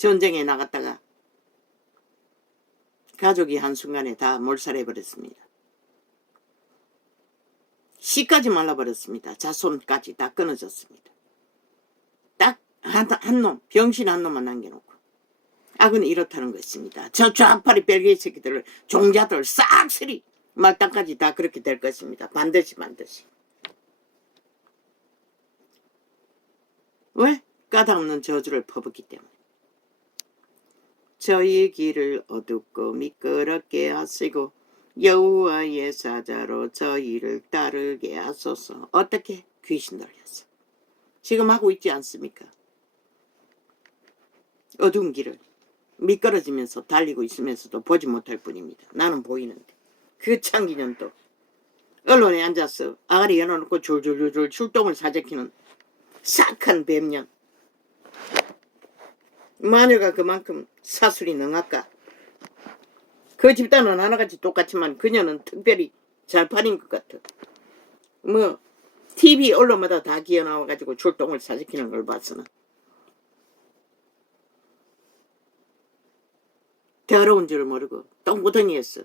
전쟁에 나갔다가 가족이 한순간에 다 몰살해버렸습니다. 씨까지 말라버렸습니다. 자손까지 다 끊어졌습니다. 딱 한 놈, 병신 한 놈만 남겨놓고. 악은 이렇다는 것입니다. 저 좌파리 벨기에 새끼들을 종자들 싹쓸이 말단까지 다 그렇게 될 것입니다. 반드시. 왜? 까닭없는 저주를 퍼붓기 때문에. 저희 길을 어둡고 미끄럽게 하시고 여호와의 사자로 저희를 따르게 하소서. 어떻게? 귀신 들렸어. 지금 하고 있지 않습니까? 어두운 길을 미끄러지면서 달리고 있으면서도 보지 못할 뿐입니다. 나는 보이는데. 그 창기년도 언론에 앉아서 아가리 열어놓고 졸졸졸 출동을 사재키는 싹한 뱀년. 마녀가 그만큼 사술이 능할까? 그 집단은 하나같이 똑같지만 그녀는 특별히 잘 팔린 것 같아. 뭐 TV 언론마다 다 기어나와가지고 출동을 사재키는 걸 봤으나 더러운 줄 모르고 똥구덩이에서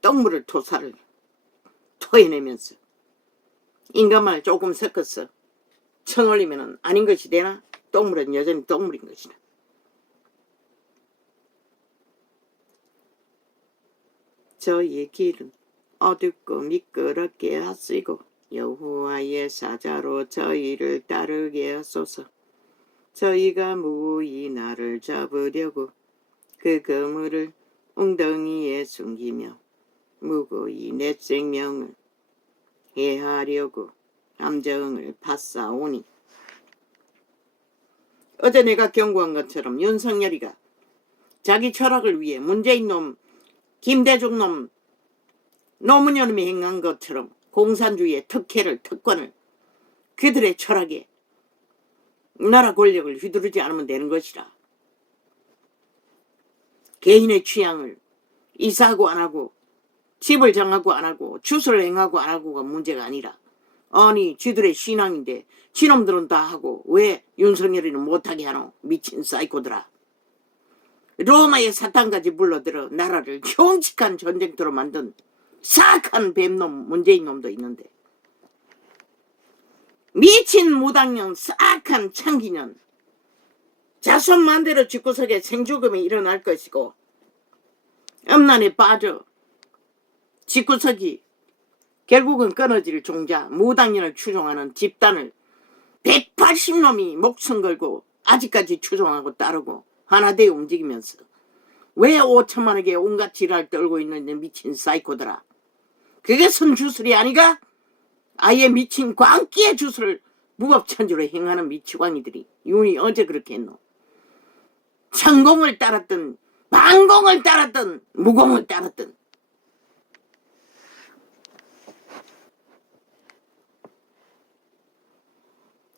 똥물을 토사를 토해내면서 인간말 조금 섞어서 청 올리면 아닌 것이 되나? 똥물은 여전히 똥물인 것이다. 저희의 길은 어둡고 미끄럽게 하시고 여호와의 사자로 저희를 따르게 하소서. 저희가 무의 나를 잡으려고 그 그물을 웅덩이에 숨기며 무고히 내 생명을 해하려고 함정을 팠사오니. 어제 내가 경고한 것처럼 윤석열이가 자기 철학을 위해 문재인 놈, 김대중 놈, 노무현 놈이 행한 것처럼 공산주의의 특혜를, 특권을 그들의 철학에 나라 권력을 휘두르지 않으면 되는 것이라. 개인의 취향을 이사하고 안 하고 집을 정하고 안 하고 주소를 행하고 안 하고가 문제가 아니라, 아니 쥐들의 신앙인데 지놈들은 다 하고 왜 윤석열이는 못하게 하노? 미친 사이코들아. 로마의 사탄까지 불러들어 나라를 흉측한 전쟁터로 만든 사악한 뱀놈 문재인 놈도 있는데, 미친 무당년 사악한 창기년 자손 만대로 집구석에 생죽음이 일어날 것이고 음란에 빠져 집구석이 결국은 끊어질 종자 무당년을 추종하는 집단을 180놈이 목숨 걸고 아직까지 추종하고 따르고 하나 되어 움직이면서 왜 5천만에게 온갖 지랄 떨고 있는 미친 사이코들아. 그게 선주술이 아니가? 아예 미친 광기의 주술을 무법천주로 행하는 미치광이들이 윤이 어제 그렇게 했노. 천공을 따랐든 만공을 따랐든 무공을 따랐든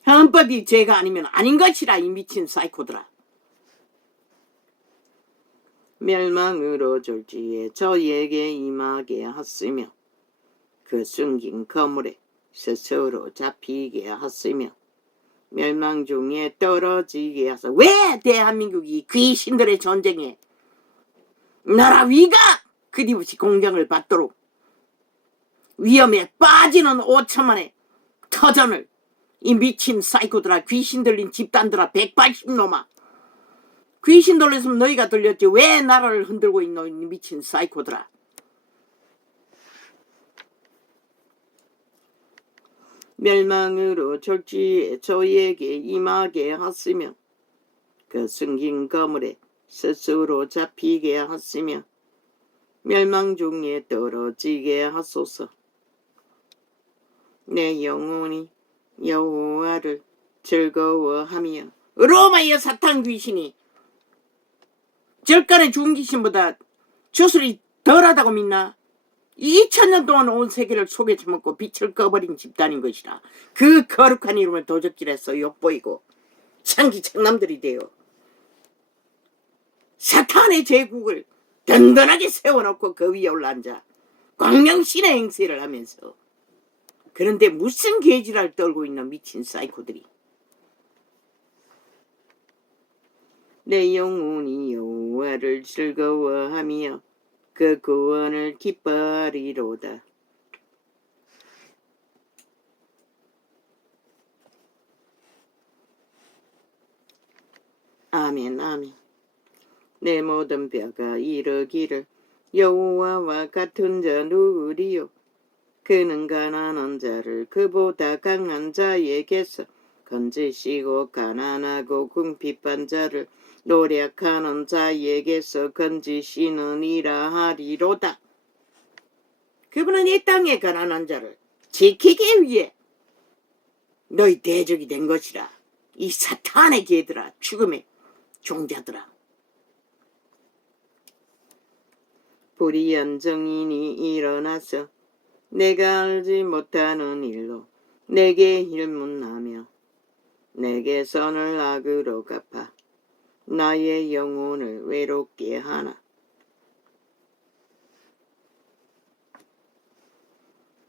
헌법이 죄가 아니면 아닌 것이라. 이 미친 사이코들아. 멸망으로 졸지에 저희에게 임하게 하시며 그 숨긴 거물에 스스로 잡히게 하시며 멸망 중에 떨어지게 하소. 왜 대한민국이 귀신들의 전쟁에 나라 위가 그리없이 공격을 받도록 위험에 빠지는 5천만의 터전을 이 미친 사이코들아, 귀신 들린 집단들아, 180놈아. 귀신 들렸으면 너희가 들렸지 왜 나라를 흔들고 있노? 이 미친 사이코들아. 멸망으로 졸지에 저희에게 임하게 하시며 그 숨긴 거물에 스스로 잡히게 하시며 멸망 중에 떨어지게 하소서. 내 영혼이 여호와를 즐거워하며. 로마의 사탄 귀신이 절간의 죽은 귀신보다 주술이 덜하다고 믿나? 2000년 동안 온 세계를 속에 처먹고 빛을 꺼버린 집단인 것이라. 그 거룩한 이름을 도적질해서 욕보이고 창기 청남들이 되어 사탄의 제국을 든든하게 세워놓고 그 위에 올라앉아 광명신의 행세를 하면서, 그런데 무슨 개지랄 떨고 있는 미친 사이코들이 내 영혼이 여호와를 즐거워하며 그 구원을 기뻐하리로다. 아멘 아멘. 내 모든 뼈가 이르기를 여호와와 같은 자 누구리요. 그는 가난한 자를 그보다 강한 자에게서 건지시고 가난하고 궁핍한 자를 노력하는 자에게서 건지시느니라 하리로다. 그분은 이 땅의 가난한 자를 지키기 위해 너희 대적이 된 것이라. 이 사탄의 개들아, 죽음의 종자들아. 불의한 정인이 일어나서 내가 알지 못하는 일로 내게 일문하며 내게 선을 악으로 갚아 나의 영혼을 외롭게 하나.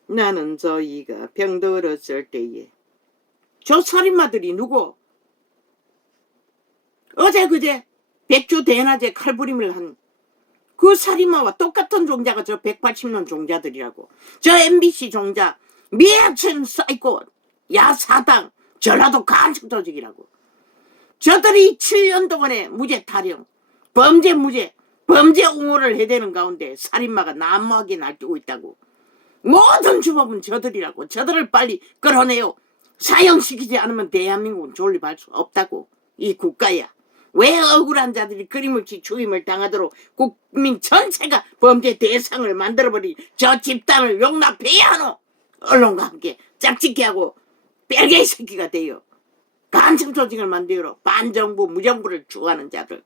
나는 저희가 병들었을 때에 저 살인마들이 누구? 어제 그제 백주 대낮에 칼부림을 한 그 살인마와 똑같은 종자가 저 180년 종자들이라고. 저 MBC 종자, 미친 사이코, 야사당, 전라도 간첩 조직이라고. 저들이 7년 동안의 무죄 타령, 범죄 무죄, 범죄 옹호를 해대는 가운데 살인마가 난무하게 날뛰고 있다고. 모든 주범은 저들이라고. 저들을 빨리 끌어내요. 사형시키지 않으면 대한민국은 존립할 수 없다고. 이 국가야. 왜 억울한 자들이 끊임없이 죽임을 당하도록 국민 전체가 범죄 대상을 만들어버린 저 집단을 용납해야 하노. 언론과 함께 짝짓기 하고 뺄개 새끼가 돼요. 간첩 조직을 만들어 반정부 무정부를 추구하는 자들.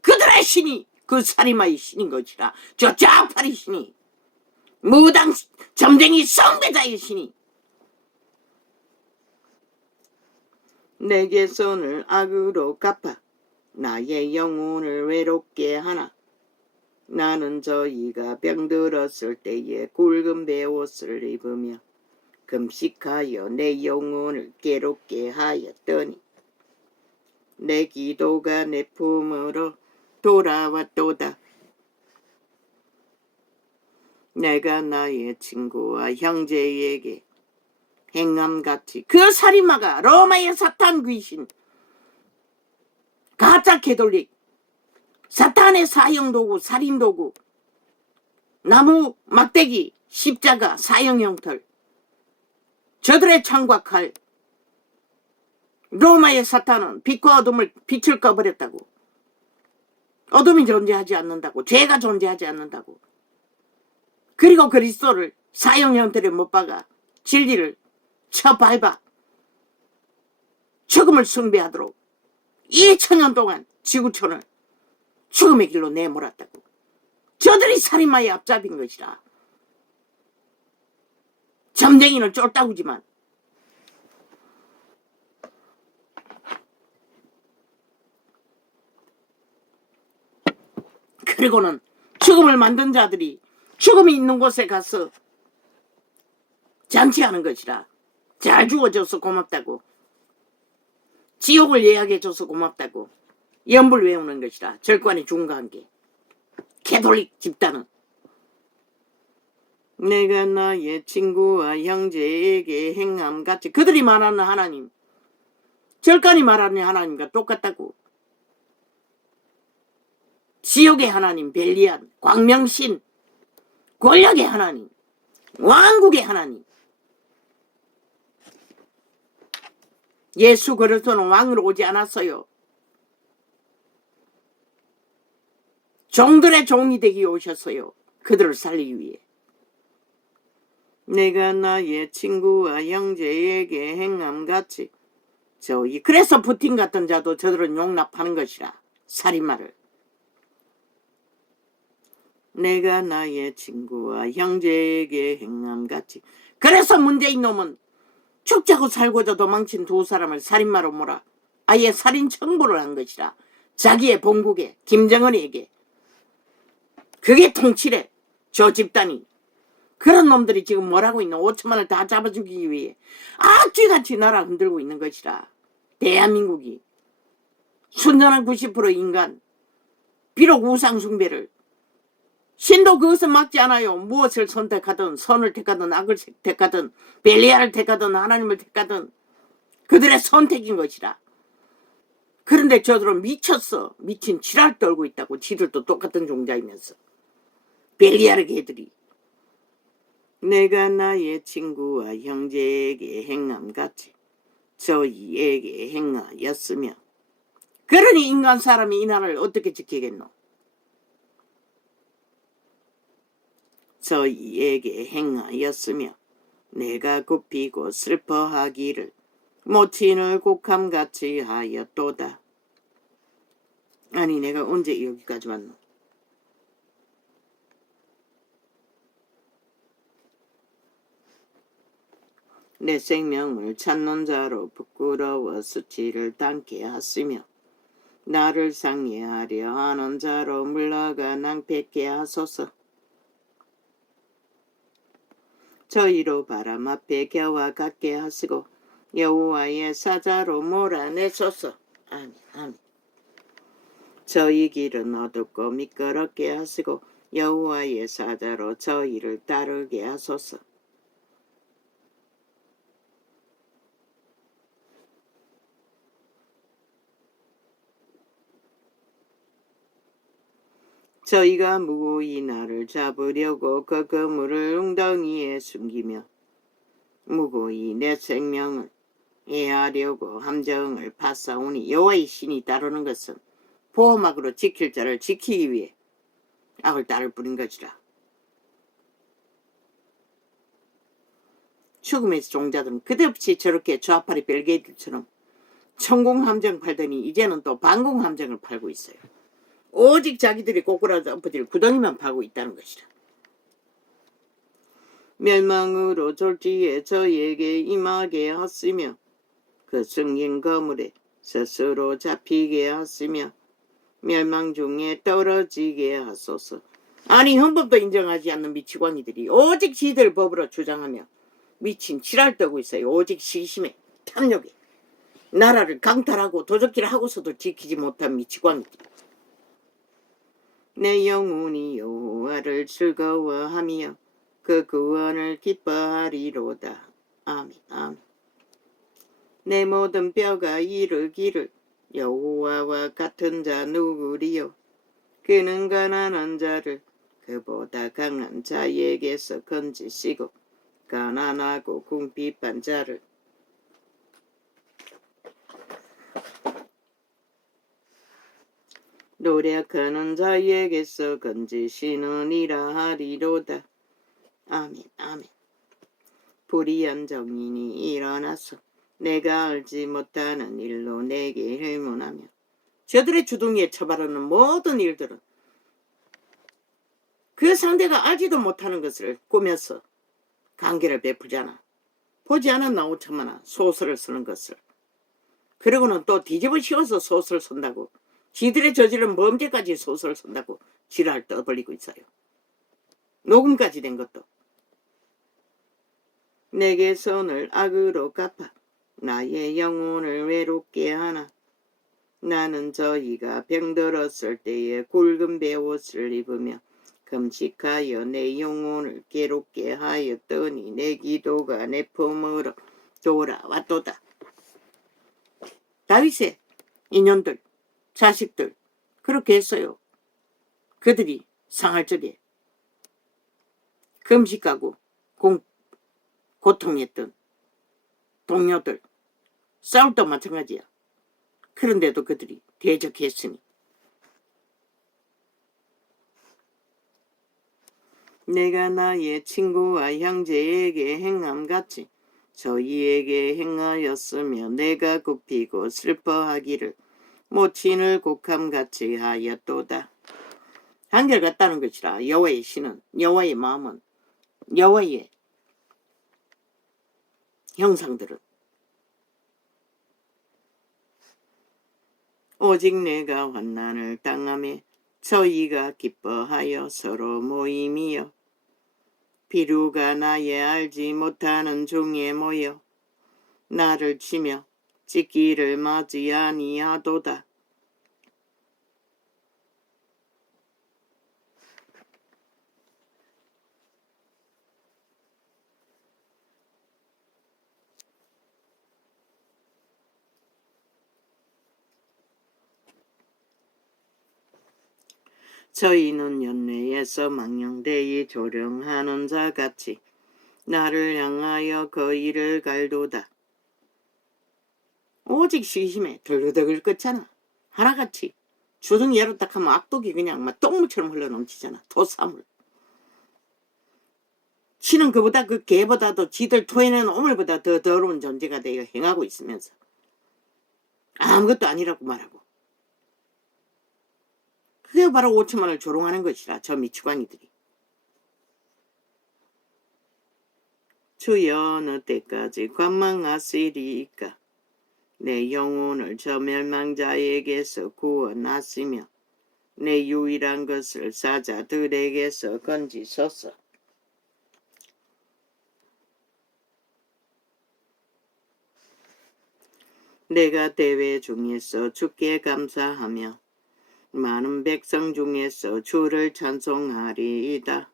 그들의 신이 그 살인마의 신인 것이라. 저 좌파리 신이, 무당 점쟁이 성배자의 신이 내게 손을 악으로 갚아 나의 영혼을 외롭게 하나. 나는 저희가 병들었을 때에 굵은 베옷을 입으며 금식하여 내 영혼을 괴롭게 하였더니 내 기도가 내 품으로 돌아왔도다. 내가 나의 친구와 형제에게 행함같이 그 살인마가 로마의 사탄 귀신, 가짜 캐톨릭, 사탄의 사형도구, 살인도구, 나무 막대기, 십자가, 사형형털, 저들의 창과 칼. 로마의 사탄은 빛과 어둠을 빛을 꺼버렸다고. 어둠이 존재하지 않는다고. 죄가 존재하지 않는다고. 그리고 그리스도를 사형형틀에 못 박아 진리를 쳐밟아 죽음을 숭배하도록 2000년 동안 지구촌을 죽음의 길로 내몰았다고. 저들이 살인마의 앞잡인 것이라. 점쟁이는 쫄따구지만 그리고는 죽음을 만든 자들이 죽음이 있는 곳에 가서 잔치하는 것이라. 잘 죽어줘서 고맙다고. 지옥을 예약해줘서 고맙다고. 연불 외우는 것이라. 절관의 죽음과 함께. 캐톨릭 집단은 내가 나의 친구와 형제에게 행함같이 그들이 말하는 하나님, 절간이 말하는 하나님과 똑같다고. 지옥의 하나님 벨리안, 광명신, 권력의 하나님, 왕국의 하나님. 예수 그리스도는 왕으로 오지 않았어요. 종들의 종이 되기 오셨어요. 그들을 살리기 위해. 내가 나의 친구와 형제에게 행함같이 저희. 그래서 푸틴 같은 자도 저들은 용납하는 것이라. 살인마를. 내가 나의 친구와 형제에게 행함같이. 그래서 문재인 놈은 죽자고 살고자 도망친 두 사람을 살인마로 몰아 아예 살인 청부를 한 것이라. 자기의 본국에 김정은에게. 그게 통치래. 저 집단이. 그런 놈들이 지금 뭐라고 있노? 5천만을 다 잡아주기 위해 악쥐같이 나라 흔들고 있는 것이라. 대한민국이 순전한 90% 인간, 비록 우상숭배를, 신도 그것은 막지 않아요. 무엇을 선택하든 선을 택하든 악을 택하든 벨리알을 택하든 하나님을 택하든 그들의 선택인 것이라. 그런데 저들은 미쳤어. 미친 지랄 떨고 있다고. 지들도 똑같은 종자이면서. 벨리알의 개들이. 내가 나의 친구와 형제에게 행함같이 저희에게 행하였으며. 그러니 인간 사람이 이 나라를 어떻게 지키겠노? 저희에게 행하였으며 내가 굽히고 슬퍼하기를 모친을 곡함같이 하였도다. 아니 내가 언제 여기까지 왔노? 내 생명을 찾는 자로 부끄러워 수치를 당케 하시며 나를 상해하려 하는 자로 물러가 낭패케 하소서. 저희로 바람 앞에 겨와 같게 하시고 여호와의 사자로 몰아내소서. 아멘 아멘. 저희 길은 어둡고 미끄럽게 하시고 여호와의 사자로 저희를 따르게 하소서. 저희가 무고히 나를 잡으려고 그 그물을 웅덩이에 숨기며 무고히 내 생명을 해하려고 함정을 파싸우니 여호와의 신이 따르는 것은 보호막으로 지킬 자를 지키기 위해 악을 따를 뿐인 것이라. 죽음의 종자들은 그대없이 저렇게 좌파리 벨게이들처럼 천공함정 팔더니 이제는 또 반공함정을 팔고 있어요. 오직 자기들이 꼬꾸라져 엎어질 구덩이만 파고 있다는 것이라. 멸망으로 졸지에 저희에게 임하게 하시며 그 숨긴 거물에 스스로 잡히게 하시며 멸망 중에 떨어지게 하소서. 아니 헌법도 인정하지 않는 미치광이들이 오직 지들 법으로 주장하며 미친 지랄 떠고 있어요. 오직 시심에 탐욕에 나라를 강탈하고 도적질 하고서도 지키지 못한 미치광이들. 내 영혼이 여호와를 즐거워하며 그 구원을 기뻐하리로다. 아멘 아멘. 내 모든 뼈가 이르기를 여호와와 같은 자 누구리요? 그는 가난한 자를 그보다 강한 자에게서 건지시고 가난하고 궁핍한 자를 노력하는 자에게서 건지시느니라 하리로다. 아멘 아멘. 불의한 정인이 일어나서 내가 알지 못하는 일로 내게 흘문하며 저들의 주둥이에 처바르는 모든 일들은 그 상대가 알지도 못하는 것을 꾸며서 관계를 베풀잖아. 보지 않았나 오천만아 소설을 쓰는 것을. 그리고는 또 뒤집어 씌워서 소설을 쓴다고. 지들의 저지른 범죄까지 소설을 쓴다고 지랄 떠벌리고 있어요. 녹음까지 된 것도. 내게 손을 악으로 갚아 나의 영혼을 외롭게 하나. 나는 저희가 병들었을 때에 굵은 베옷을 입으며 금식하여 내 영혼을 괴롭게 하였더니 내 기도가 내 품으로 돌아왔도다. 다윗의 인연들, 자식들 그렇게 했어요. 그들이 상할 적에 금식하고 고통했던 동료들 싸울 때 마찬가지야. 그런데도 그들이 대적했으니 내가 나의 친구와 형제에게 행함같이 저희에게 행하였으며 내가 굽히고 슬퍼하기를 모친을 곡함같이 하였도다. 한결같다는 것이라. 여호와의 신은 여호와의 마음은 여호와의 형상들은 오직 내가 환난을 당하매 저희가 기뻐하여 서로 모임이여 비루가 나의 알지 못하는 중에 모여 나를 치며 찍기를 맞이 아니하도다. 저희는 연뇌에서 망령되이 조령하는 자같이 나를 향하여 거의를 갈도다. 오직 시심에 덜그덜글 끓잖아. 하나같이 주둥이 열었다 하면 악독이 그냥 막 똥물처럼 흘러넘치잖아. 토사물. 치는 그보다 그 개보다도 지들 토해낸 오물보다 더 더러운 존재가 되어 행하고 있으면서 아무것도 아니라고 말하고. 그게 바로 5천만을 조롱하는 것이라 저 미추광이들이. 주여 어느 때까지 관망하시리이까. 내 영혼을 저 멸망자에게서 구원하시며 내 유일한 것을 사자들에게서 건지소서. 내가 대회 중에서 주께 감사하며 많은 백성 중에서 주를 찬송하리이다.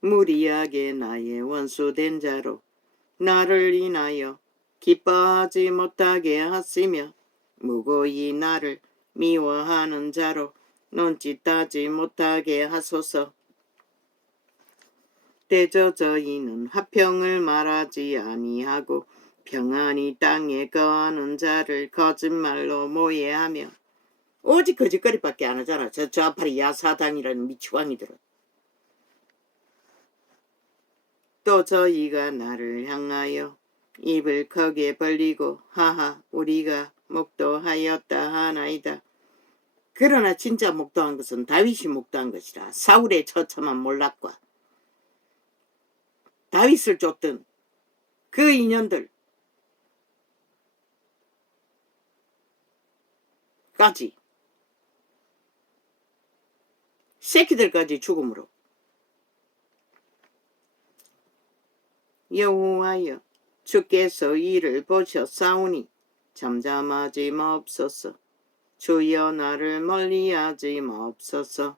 무리하게 나의 원수된 자로 나를 인하여 기뻐하지 못하게 하시며 무고히 나를 미워하는 자로 눈짓하지 못하게 하소서. 대저 저희는 화평을 말하지 아니하고 평안히 땅에 거하는 자를 거짓말로 모해하며 오직 거짓거리밖에 안 하잖아. 저 좌파리 야사당이라는 미치광이들은. 또 저희가 나를 향하여 입을 크게 벌리고 하하 우리가 목도하였다 하나이다. 그러나 진짜 목도한 것은 다윗이 목도한 것이라. 사울의 처참한 몰락과 다윗을 쫓던 그 인연들 까지 새끼들까지 죽음으로. 여호와여 주께서 이를 보셨사오니 잠잠하지 마옵소서. 주여 나를 멀리하지 마옵소서.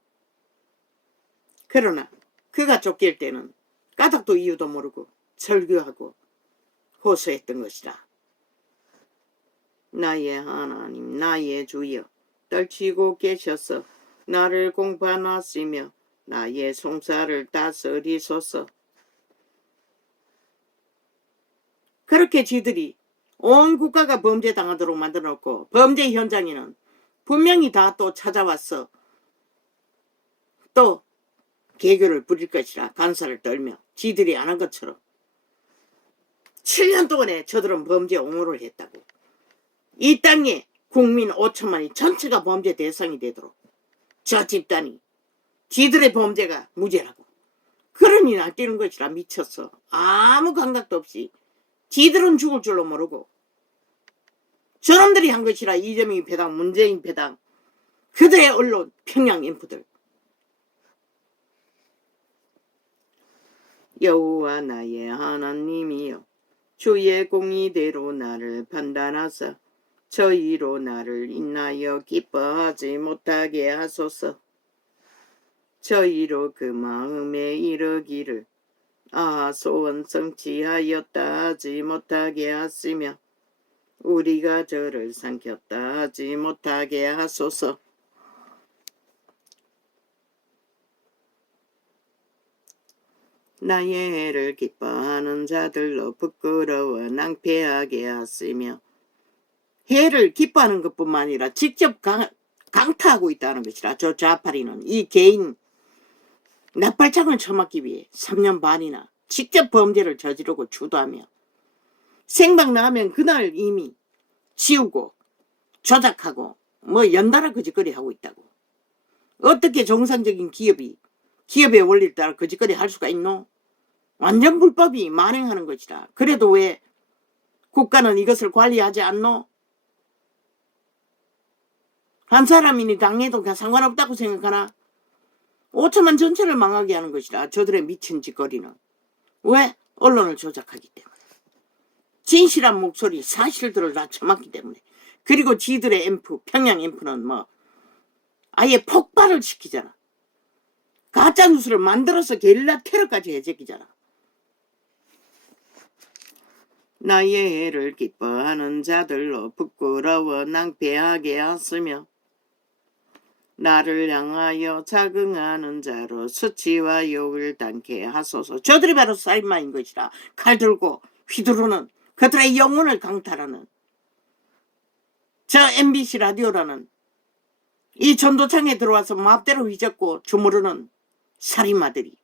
그러나 그가 쫓길 때는 까닭도 이유도 모르고 절규하고 호소했던 것이라. 나의 하나님 나의 주여 떨치고 계셔서 나를 공판하시며 나의 송사를 다스리소서. 그렇게 지들이 온 국가가 범죄당하도록 만들어놓고 범죄 현장에는 분명히 다 또 찾아왔어. 또 개교를 부릴 것이라 간사를 떨며 지들이 안 한 것처럼 7년 동안에 저들은 범죄 옹호를 했다고. 이 땅에 국민 5천만이 전체가 범죄 대상이 되도록 저 집단이 지들의 범죄가 무죄라고 그러니 날뛰는 것이라. 미쳤어. 아무 감각도 없이 지들은 죽을 줄로 모르고 저놈들이 한 것이라. 이재명 패당 문재인 패당 그들의 언론 평양 인프들. 여호와 나의 하나님이여 주의 공의대로 나를 판단하사 저희로 나를 인하여 기뻐하지 못하게 하소서. 저희로 그 마음에 이르기를 아 소원 성취하였다 하지 못하게 하시며 우리가 저를 삼켰다 하지 못하게 하소서. 나의 해를 기뻐하는 자들로 부끄러워 낭패하게 하시며 해를 기뻐하는 것뿐만 아니라 직접 강타하고 있다는 것이라. 저 좌파리는 이 개인 납발장을 쳐맞기 위해 3년 반이나 직접 범죄를 저지르고 주도하며 생방 나가면 그날 이미 지우고 조작하고 뭐 연달아 거짓거리 하고 있다고. 어떻게 정상적인 기업의 원리를 따라 거짓거리 할 수가 있노? 완전 불법이 만행하는 것이라. 그래도 왜 국가는 이것을 관리하지 않노? 한 사람이니 당해도 상관없다고 생각하나? 5천만 전체를 망하게 하는 것이라. 저들의 미친 짓거리는. 왜? 언론을 조작하기 때문에. 진실한 목소리, 사실들을 다 처맞기 때문에. 그리고 지들의 앰프, 평양 앰프는 뭐 아예 폭발을 시키잖아. 가짜뉴스를 만들어서 게릴라 테러까지 해제끼잖아. 나의 애를 기뻐하는 자들로 부끄러워 낭패하게 하으며 나를 향하여 자긍하는 자로 수치와 욕을 당케 하소서. 저들이 바로 살인마인 것이라. 칼 들고 휘두르는 그들의 영혼을 강탈하는 저 MBC 라디오라는 이 전도창에 들어와서 마음대로 휘젓고 주무르는 살인마들이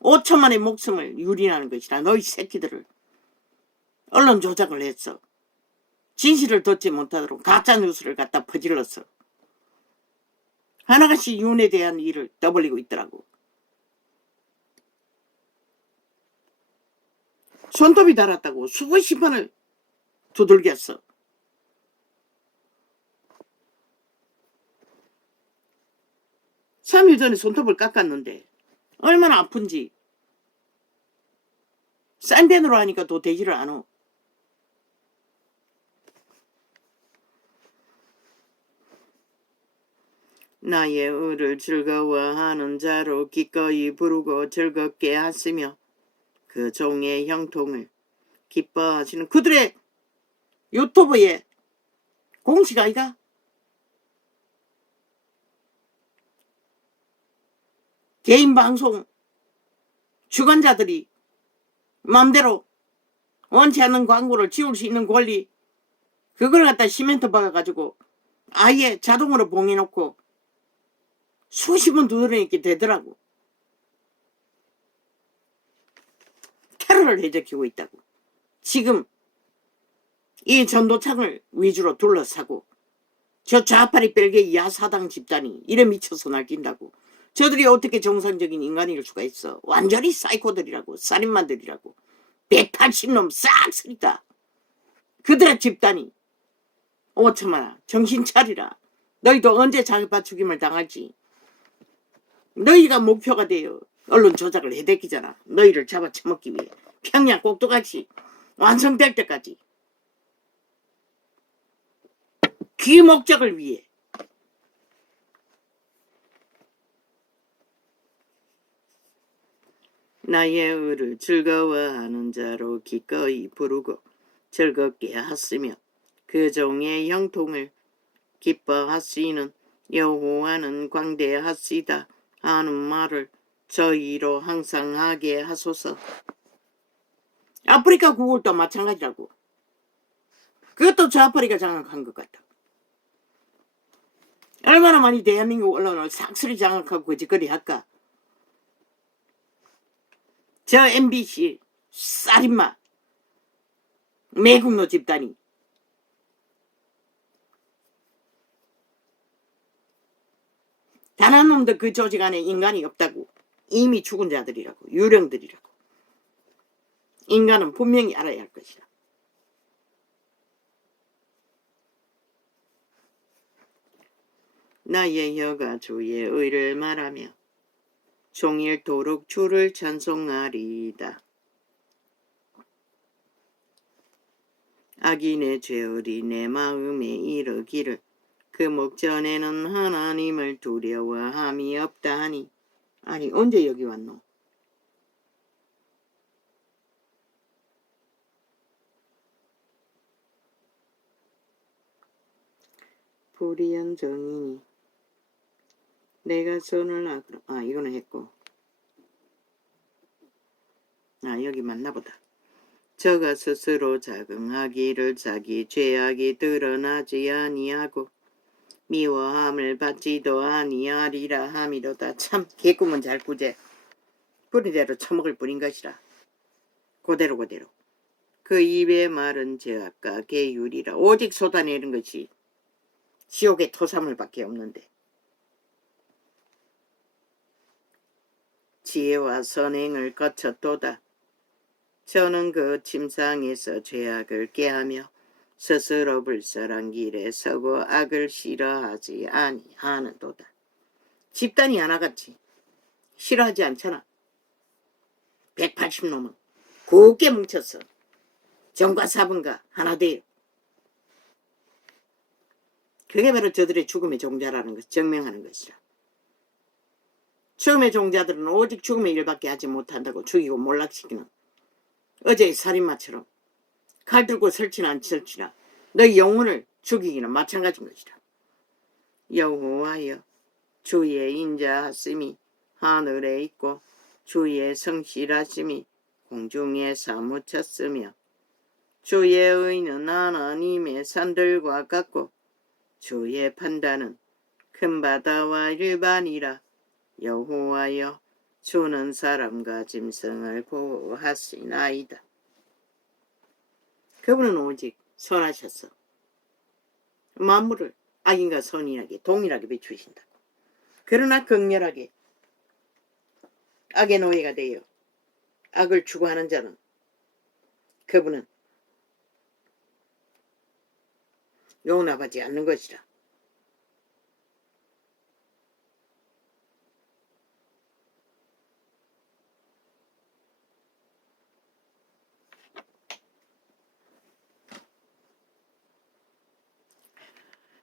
5천만의 목숨을 유린하는 것이라. 너희 새끼들을 언론 조작을 했어. 진실을 듣지 못하도록 가짜뉴스를 갖다 퍼질렀어. 하나같이 윤에 대한 일을 떠벌리고 있더라고. 손톱이 닳았다고 수십 번을 두들겼어. (3일) 전에 손톱을 깎았는데 얼마나 아픈지 싼 펜으로 하니까 또 되지를 않아. 나의 의를 즐거워하는 자로 기꺼이 부르고 즐겁게 하시며 그 종의 형통을 기뻐하시는 그들의 유튜브에 공식 아이가? 개인 방송 주관자들이 마음대로 원치 않는 광고를 지울 수 있는 권리, 그걸 갖다 시멘트 박아가지고 아예 자동으로 봉해놓고 수십 번 두드러니게 되더라고. 테러를 해제키고 있다고. 지금 이 전도창을 위주로 둘러싸고 저 좌파리 벨기에 야사당 집단이 이래 미쳐서 날뛴다고. 저들이 어떻게 정상적인 인간일 수가 있어. 완전히 사이코들이라고. 살인마들이라고. 180놈 싹쓸이다. 그들의 집단이 5천만아 정신 차리라. 너희도 언제 자기파 죽임을 당할지. 너희가 목표가 되어 언론 조작을 해대기잖아. 너희를 잡아쳐먹기 위해. 평양 꼭두같이 완성될 때까지. 그 목적을 위해. 나의 의를 즐거워하는 자로 기꺼이 부르고 즐겁게 하시며 그 종의 형통을 기뻐하시는 여호와는 광대하시다 하는 말을 저희로 항상 하게 하소서. 아프리카 구울도 마찬가지라고. 그것도 좌파리가 장악한 것 같다. 얼마나 많이 대한민국 언론을 싹쓸이 장악하고 거짓거리 할까. 저 MBC 살인마 매국노 집단이 단 한 놈도 그 조직 안에 인간이 없다고. 이미 죽은 자들이라고. 유령들이라고. 인간은 분명히 알아야 할 것이다. 나의 혀가 주의 의를 말하며 종일토록 주를 찬송하리이다. 악인의 죄을이 내 마음에 이르기를 그 목전에는 하나님을 두려워함이 없다 하니. 아니 언제 여기 왔노? 불의한 정인이 내가 선을 이거는 했고. 여기 맞나보다. 저가 스스로 자긍하기를 자기 죄악이 드러나지 아니하고 미워함을 받지도 아니하리라 함이로다. 참 개꿈은 잘 꾸제. 뿌리대로 처먹을 뿐인 것이라. 그대로 그 입의 말은 죄악과 계율이라. 오직 쏟아내는 것이 지옥의 토사물밖에 없는데. 지혜와 선행을 거쳤도다. 저는 그 침상에서 죄악을 깨하며 스스로 불설한 길에 서고 악을 싫어하지 아니하는도다. 집단이 하나같이 싫어하지 않잖아. 180놈은 곱게 뭉쳤어. 정과 사분과 하나 돼요. 그게 바로 저들의 죽음의 종자라는 것을 증명하는 것이라. 죽음의 종자들은 오직 죽음의 일밖에 하지 못한다고 죽이고 몰락시키는 어제의 살인마처럼 칼 들고 설치나 안 설치나 너희 영혼을 죽이기는 마찬가지인 것이라. 여호와여 주의 인자하심이 하늘에 있고 주의 성실하심이 공중에 사무쳤으며 주의 의는 하나님의 산들과 같고 주의 판단은 큰 바다와 일반이라. 여호와여 주는 사람과 짐승을 보호하시나이다. 그분은 오직 선하셔서 만물을 악인과 선인에게 동일하게 비추신다. 그러나 극렬하게 악의 노예가 되어 악을 추구하는 자는 그분은 용납하지 않는 것이라.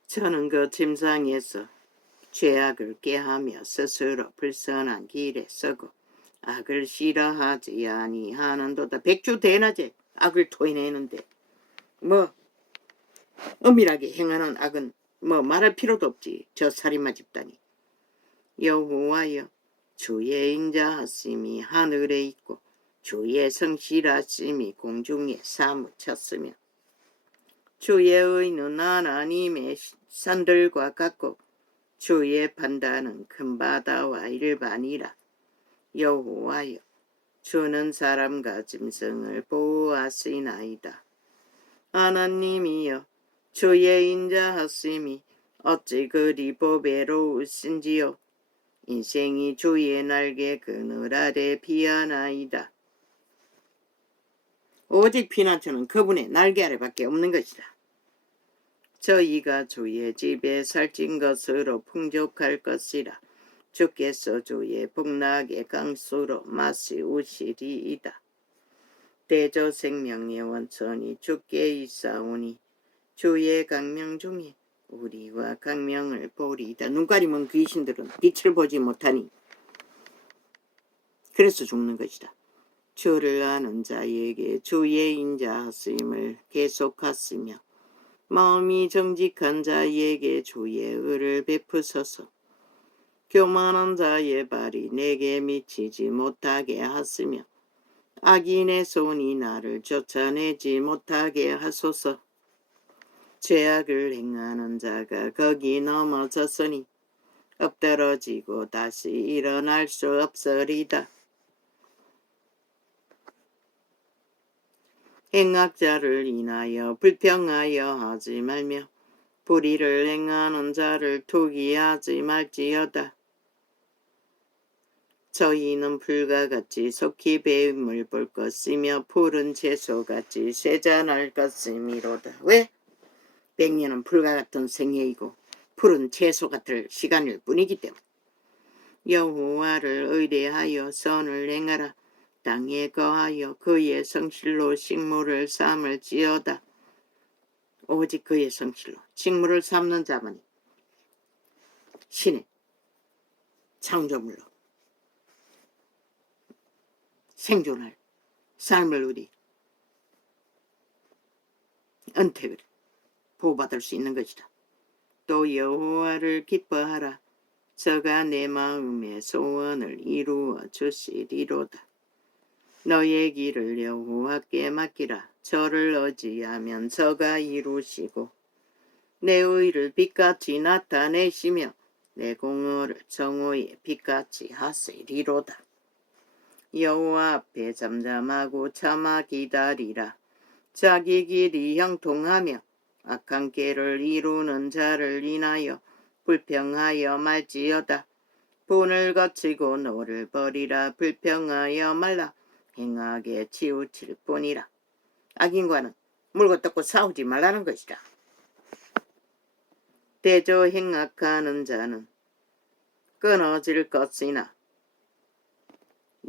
저는 그 침상에서 죄악을 꾀하며 스스로 불선한 길에 서고 악을 싫어하지 아니하는도다. 백주 대낮에 악을 토해내는데 뭐 엄밀하게 행하는 악은 뭐 말할 필요도 없지. 저 살인마 집단이. 여호와여 주의 인자하심이 하늘에 있고 주의 성실하심이 공중에 사무쳤으며 주의 의는 하나님의 산들과 같고 주의 판단은 큰 바다와 일반이라. 여호와여 주는 사람과 짐승을 보호하시나이다. 하나님이여 주의 인자하심이 어찌 그리 보배로우신지요. 인생이 주의 날개 그늘 아래 피하나이다. 오직 피난처는 그분의 날개 아래밖에 없는 것이다. 저희가 주의 집에 살찐 것으로 풍족할 것이라. 주께서 주의 복락의 강수로 마시우시리이다. 대저 생명의 원천이 주께 있사오니 주의 강명 중에 우리와 강명을 보리이다. 눈 가리면 귀신들은 빛을 보지 못하니 그래서 죽는 것이다. 주를 아는 자에게 주의 인자하심을 계속하시며 마음이 정직한 자에게 주의 의를 베푸소서. 교만한 자의 발이 내게 미치지 못하게 하시며 악인의 손이 나를 쫓아내지 못하게 하소서. 죄악을 행하는 자가 거기 넘어졌으니 엎드러지고 다시 일어날 수 없으리다. 행악자를 인하여 불평하여 하지 말며 불의를 행하는 자를 투기하지 말지어다. 저희는 풀과 같이 속히 배임을 볼 것이며 푸른 채소같이 쇠잔할 것이미로다. 왜? 백년은 풀과 같은 생애이고 푸른 채소 같을 시간일 뿐이기 때문에. 여호와를 의뢰하여 선을 행하라. 땅에 거하여 그의 성실로 식물을 삼을지어다. 오직 그의 성실로 식물을 삼는 자만이 신의 창조물로 생존할 삶을 누리 은택을 보호받을 수 있는 것이다. 또 여호와를 기뻐하라. 저가 내 마음의 소원을 이루어 주시리로다. 너의 길을 여호와께 맡기라. 저를 의지하면 저가 이루시고 내 의를 빛같이 나타내시며 내 공의를 정오의 빛같이 하시리로다. 여호와 앞에 잠잠하고 참아 기다리라. 자기 길이 형통하며 악한 길을 이루는 자를 인하여 불평하여 말지어다. 분을 거치고 노를 버리라. 불평하여 말라. 행하게 치우칠 뿐이라. 악인과는 물고 뜯고 싸우지 말라는 것이라. 대저 행악하는 자는 끊어질 것이나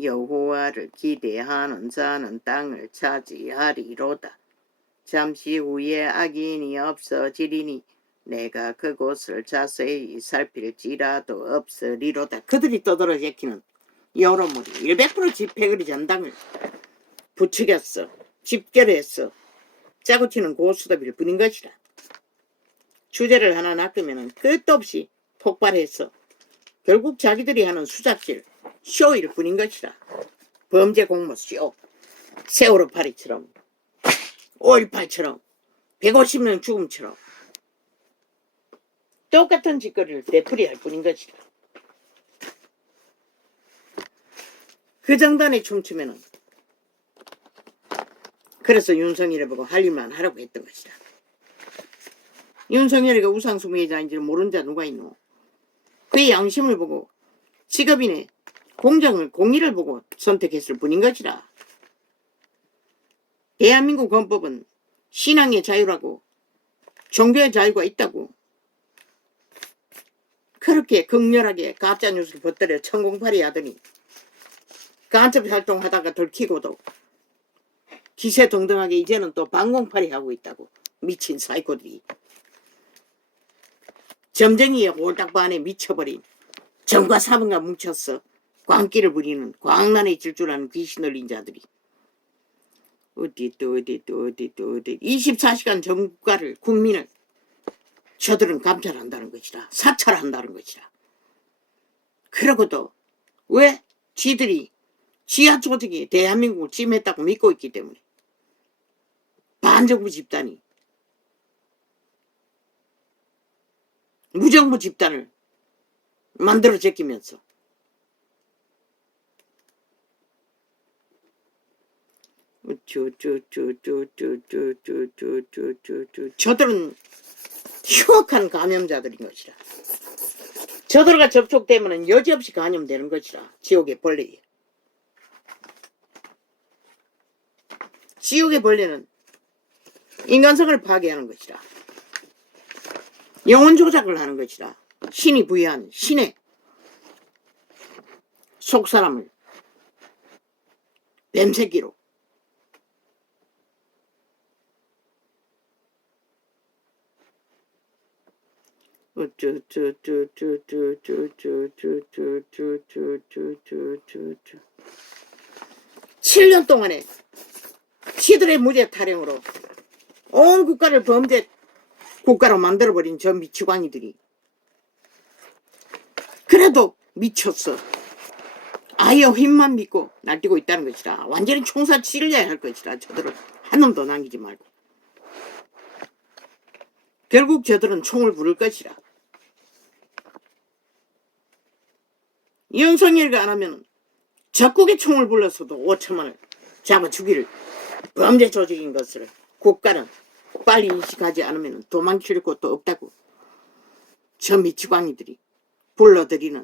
여호와를 기대하는 자는 땅을 차지하리로다. 잠시 후에 악인이 없어지리니 내가 그곳을 자세히 살필지라도 없으리로다. 그들이 떠들어 제키는 여러모리 100% 집회거리 전당을 부추겼어. 집결했어. 짜고 치는 고수더비를 부린 것이라. 주제를 하나 낚으면 끝도 없이 폭발했어. 결국 자기들이 하는 수작질, 쇼일 뿐인 것이라. 범죄 공모 쇼. 세월호 파리처럼, 5.18처럼, 150명 죽음처럼 똑같은 짓거리를 되풀이할 뿐인 것이라. 그 정단에 춤추면은 그래서 윤석열을 보고 할 일만 하라고 했던 것이다. 윤석열이가 우상숭배자인지 모르는 자 누가 있노? 그의 양심을 보고 직업인의 공의를 보고 선택했을 뿐인 것이라. 대한민국 헌법은 신앙의 자유라고 종교의 자유가 있다고 그렇게 극렬하게 가짜뉴스를 퍼뜨려 천공팔이 하더니 간첩 활동하다가 들키고도 기세등등하게 이제는 또 방공팔이 하고 있다고. 미친 사이코들이. 점쟁이의 홀딱반에 미쳐버린 정과 사분과 뭉쳤어. 광기를 부리는 광란에 질주라는 귀신 들린 자들이. 어디 24시간 정국가를 국민을 저들은 감찰한다는 것이라. 사찰한다는 것이라. 그러고도 왜 지들이 지하 조직이 대한민국을 침했다고 믿고 있기 때문에 반정부 집단이 무정부 집단을 만들어 제끼면서 저들은 흉악한 감염자들인 것이라. 저들과 접촉되면 여지없이 감염되는 것이라. 지옥의 벌레에. 지옥의 벌레는 인간성을 파괴하는 것이라. 영혼 조작을 하는 것이라. 신이 부여한 신의 속사람을 뱀새끼로 (7년) 동안에 지들의 무죄 타령으로 온 국가를 범죄 국가로 만들어버린 저 미치광이들이 그래도 미쳤어. 아이어 힘만 믿고 날뛰고 있다는 것이라. 완전히 총살 치러야 할 것이라. 저들은 한 놈도 남기지 말고. 결국 저들은 총을 부를 것이라. 윤석열이가 안 하면 적국의 총을 불러서도 5천만을 잡아 주기를. 범죄 조직인 것을 국가는 빨리 인식하지 않으면 도망칠 곳도 없다고. 저 미치광이들이 불러들이는